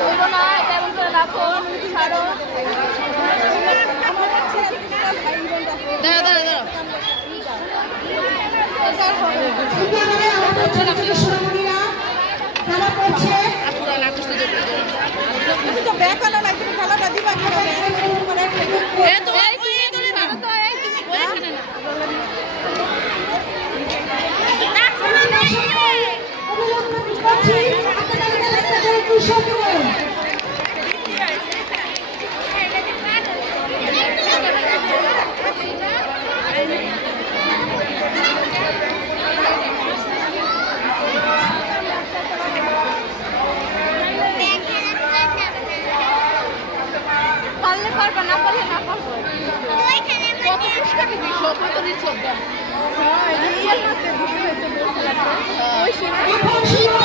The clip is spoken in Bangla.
ধরো না এটা এমন করে রাখো ছাড়ো। দাঁড়া দাঁড়া দাঁড়া Thank you. বাবা না পারলে না পারব কত পুরস্কারই দিছো কত দিচ্ছ ওই সিনেমা